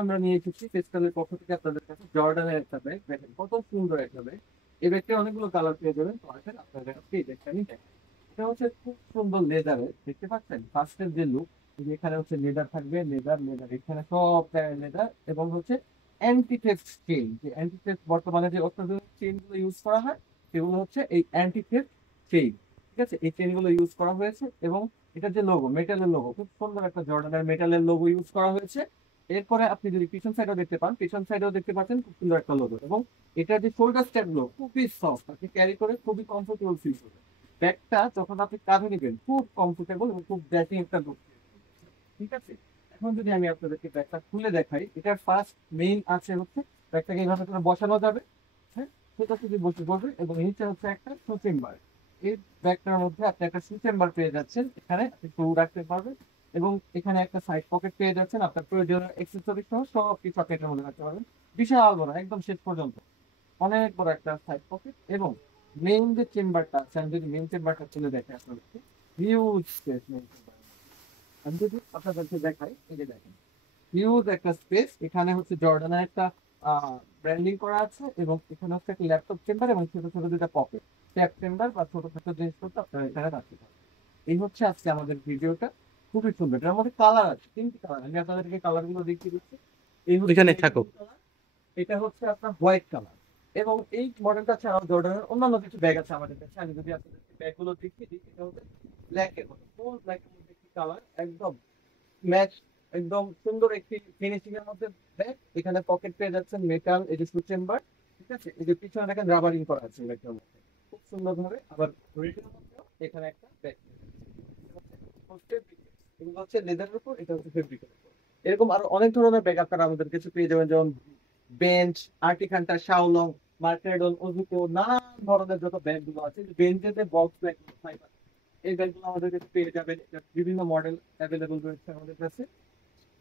আমরা নিয়ে এসেছি ফেস্টালের পক্ষ থেকে আপনাদের কাছে জর্ডানের একটা ব্যাগ। দেখেন কত সুন্দর একটা ব্যাগ। এই ব্যাগটা অনেকগুলো কালার পেয়ে যাবেন, তো আসেন আপনাদের কাছে এই ব্যাগটা নিয়ে দেখেন। এটা হচ্ছে খুব সুন্দর লেদারের, দেখতে পাচ্ছেন ফার্স্টের যে লুক। এখানে হচ্ছে লেদার থাকবে, লেদার লেদার, এখানে সব জায়গায় লেদার, এবং হচ্ছে অ্যান্টি থেফট চেইন। যে অ্যান্টি থেফট বর্তমানে যে অত্যাধুনিক চেইন গুলো ইউজ করা হয়, সেগুলো হচ্ছে এই অ্যান্টি থেফট চেইন। ঠিক আছে, এই চেইন গুলো ইউজ করা হয়েছে। এবং এটার যে লোগো, মেটালের লোগো, খুব সুন্দর একটা জর্ডানের মেটালের লোগো ইউজ করা হয়েছে। এরপরে আপনি যদি পিছন সাইডেও দেখতে পান, পিছন সাইডেও দেখতে পাচ্ছেন খুব সুন্দর একটা লোগো। এবং এটার যে শোল্ডার স্ট্র্যাপ গুলো খুবই সফট, আপনি ক্যারি করে খুবই কমফোর্টেবল ফিল করবেন। ব্যাগটা যখন আপনি কাঁধে নেবেন খুব কমফোর্টেবল এবং খুব ব্যাটিং একটা লুক। ঠিক আছে, এখন যদি আমি আপনাদেরকে ব্যাগটা খুলে দেখাই, এটার ফার্স্ট মেইন আছে হচ্ছে ব্যাগটাকে এইভাবে করে বসানো যাবে। হ্যাঁ, সেটা যদি বসে পড়বে, এবং নিচে হচ্ছে একটা শু চেম্বার। এই ব্যাগটার মধ্যে আপনি একটা শু চেম্বার পেয়ে যাচ্ছেন, এখানে আপনি শু রাখতে পারবেন। এবং এখানে একটা সাইড পকেট পেয়ে যাচ্ছেন, আপনার প্রয়োজনীয় অ্যাক্সেসরি সহ সব কিছু আপনি এটার মধ্যে রাখতে পারবেন। বিশাল বড়, একদম শেষ পর্যন্ত অনেক বড় একটা সাইড পকেট। এবং মেইন যে চেম্বারটা আছে, আমি যদি মেইন চেম্বারটা খুলে দেখে আপনাদেরকে, হিউজ স্পেস মেইন চেম্বার। আমি যদি আপনাদেরকে দেখাই, এই যে দেখেন হিউজ একটা স্পেস। এখানে হচ্ছে জর্ডানের একটা ব্র্যান্ডিং করা আছে, এবং এখানে হচ্ছে একটা ল্যাপটপ চেম্বার এবং ছোট ছোট দুটা পকেট, ট্যাপ চেম্বার বা ছোট ছোট জিনিসপত্র আপনারা এখানে রাখতে পারেন। এই হচ্ছে আজকে আমাদের ভিডিওটা, খুবই সুন্দর। এটার মধ্যে কালার আছে, তিনটি কালার, আমি আপনাদেরকে কালার গুলো দেখিয়ে দিচ্ছি। এই হচ্ছে ওইখানে নেভি থাকো। ব্লু কালার, এটা হচ্ছে আপনার হোয়াইট কালার। এবং এই মডেলটা ছাড়াও জর্ডানের অন্যান্য কিছু ব্যাগ আছে আমাদের কাছে। আমি যদি আপনাদেরকে ব্যাগ গুলো দেখিয়ে দিই, এটা হচ্ছে ব্ল্যাক এর মধ্যে, ফুল ব্ল্যাক এর মধ্যে একটি কালার, একদম ম্যাচ, একদম সুন্দর একটি ফিনিশিং এর মধ্যে ব্যাগ। এখানে পকেট পেয়ে যাচ্ছেন মেটাল, এই যে শু চেম্বার। ঠিক আছে, এই যে পিছনে দেখেন রাবারিং করা আছে ব্যাগটার মধ্যে খুব সুন্দর ভাবে। আবার রেডের মধ্যেও এখানে একটা ব্যাগ, এগুলো হচ্ছে লেদারের উপর, এটা হচ্ছে ফেব্রিকের উপর। এরকম আরো অনেক ধরনের ব্যাগ আপনারা আমাদের কাছে পেয়ে যাবেন, যেমন বেঞ্চ, আর্টিকান্টা, শাওলং, মার্কেডন, ওজুকো, নানান ধরনের যত ব্যাগ গুলো আছে। বেঞ্চের যে বক্স ব্যাগ, এই ব্যাগগুলো আমাদের কাছে পেয়ে যাবেন। এটা বিভিন্ন মডেল অ্যাভেলেবল রয়েছে আমাদের কাছে।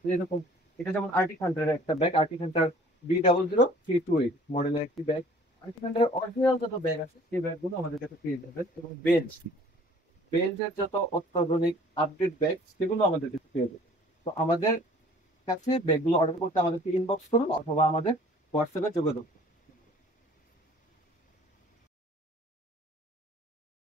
এরকম, এটা যেমন আর্টিক হান্টারের একটা ব্যাগ, আর্টিক হান্টার B000328 মডেলের একটি ব্যাগ। আর্টিক হান্টারের অরিজিনাল যত ব্যাগ আছে সেই ব্যাগগুলো আমাদের কাছে পেয়ে যাবেন। এবং বেঞ্চ, বেঞ্চের যত অত্যাধুনিক আপডেট ব্যাগ সেগুলো আমাদের কাছে পেয়ে যাবেন। তো আমাদের কাছে ব্যাগগুলো অর্ডার করতে আমাদেরকে ইনবক্স করুন, অথবা আমাদের হোয়াটসঅ্যাপে যোগাযোগ করুন।